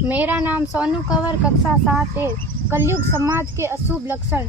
मेरा नाम सोनू कंवर, कक्षा 7 है। कलयुग समाज के अशुभ लक्षण।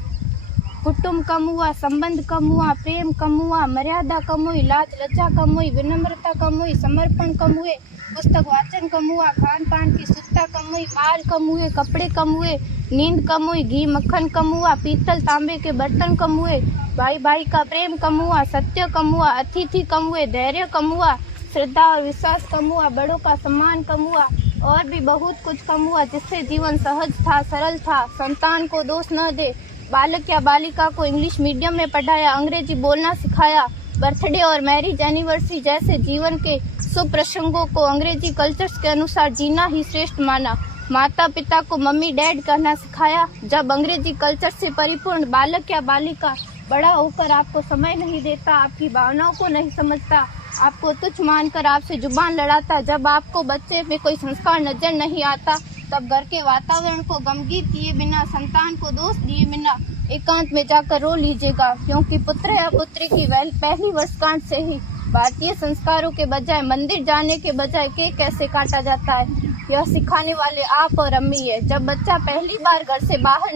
कुटुंब कम हुआ, संबंध कम हुआ, प्रेम कम हुआ, मर्यादा कम हुई, लाज लज्जा कम हुई, विनम्रता कम हुई, समर्पण कम हुए, पुस्तक वाचन कम हुआ, खान पान की शुद्धता कम हुई, बाल कम हुए, कपड़े कम हुए, नींद कम हुई, घी मक्खन कम हुआ, पीतल तांबे के बर्तन कम हुए, भाई भाई का प्रेम कम हुआ, सत्य कम हुआ, अतिथि कम हुए, धैर्य कम हुआ, श्रद्धा और विश्वास कम हुआ, बड़ों का सम्मान कम हुआ और भी बहुत कुछ कम हुआ जिससे जीवन सहज था, सरल था। संतान को दोष न दे। बालक या बालिका को इंग्लिश मीडियम में पढ़ाया, अंग्रेजी बोलना सिखाया, बर्थडे और मैरिज एनिवर्सरी जैसे जीवन के शुभ प्रसंगों को अंग्रेजी कल्चर्स के अनुसार जीना ही श्रेष्ठ माना। माता पिता को मम्मी डैड कहना सिखाया। जब अंग्रेजी कल्चर से परिपूर्ण बालक या बालिका बड़ा होकर आपको समय नहीं देता, आपकी भावनाओं को नहीं समझता, आपको तुच्छ मानकर आपसे जुबान लड़ाता, जब आपको बच्चे में कोई संस्कार नजर नहीं आता, तब घर के वातावरण को गमगीन किए बिना, संतान को दोष दिए बिना एकांत में जाकर रो लीजिएगा, क्योंकि पुत्र या पुत्री की पहली वर्षगांठ से ही भारतीय संस्कारों के बजाय, मंदिर जाने के बजाय केक कैसे काटा जाता है, यह सिखाने वाले आप और अम्मी है। जब बच्चा पहली बार घर से बाहर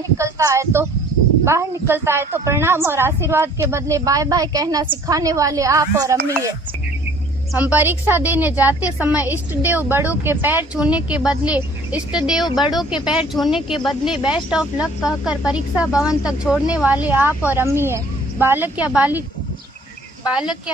निकलता है तो प्रणाम और आशीर्वाद के बदले बाय बाय कहना सिखाने वाले आप और अम्मी है। हम परीक्षा देने जाते समय इष्ट देव बड़ों के पैर छूने के बदले बेस्ट ऑफ लक कहकर परीक्षा भवन तक छोड़ने वाले आप और अम्मी है। बालक या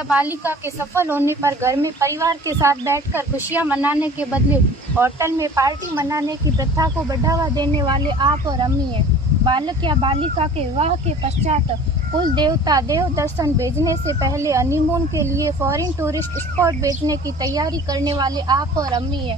बालिका के सफल होने पर घर में परिवार के साथ बैठकर खुशियां मनाने के बदले होटल में पार्टी मनाने की प्रथा को बढ़ावा देने वाले आप और अम्मी है। बालक या बालिका के विवाह के पश्चात कुल देवता देव दर्शन भेजने से पहले हनीमून के लिए फॉरेन टूरिस्ट स्पॉट भेजने की तैयारी करने वाले आप और अम्मी है।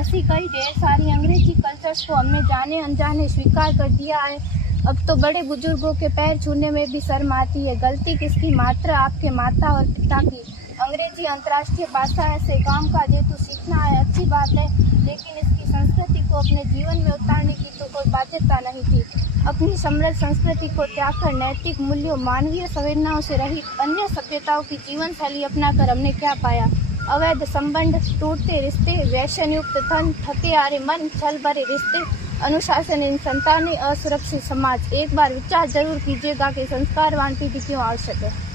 ऐसी कई ढेर सारी अंग्रेजी कल्चर्स को हमने जाने अनजाने स्वीकार कर दिया है। अब तो बड़े बुजुर्गों के पैर छूने में भी शर्म आती है। गलती किसकी? मात्र आपके माता और पिता की। अंग्रेजी अंतर्राष्ट्रीय भाषा है, से काम का जेतु सीखना है, अच्छी बात है, लेकिन इसकी संस्कृति को अपने जीवन में उतारने की तो कोई बाध्यता नहीं थी। अपनी समृद्ध संस्कृति को त्याग कर नैतिक मूल्यों, मानवीय संवेदनाओं से रहित अन्य सभ्यताओं की जीवन शैली अपनाकर हमने क्या पाया? अवैध संबंध, टूटते रिश्ते, व्यसन युक्त धन, थके हारे मन, छल भरे रिश्ते, अनुशासनहीन संतानें, असुरक्षित समाज। एक बार विचार जरूर कीजिएगा कि संस्कारवान पीढ़ी क्यों आवश्यक है।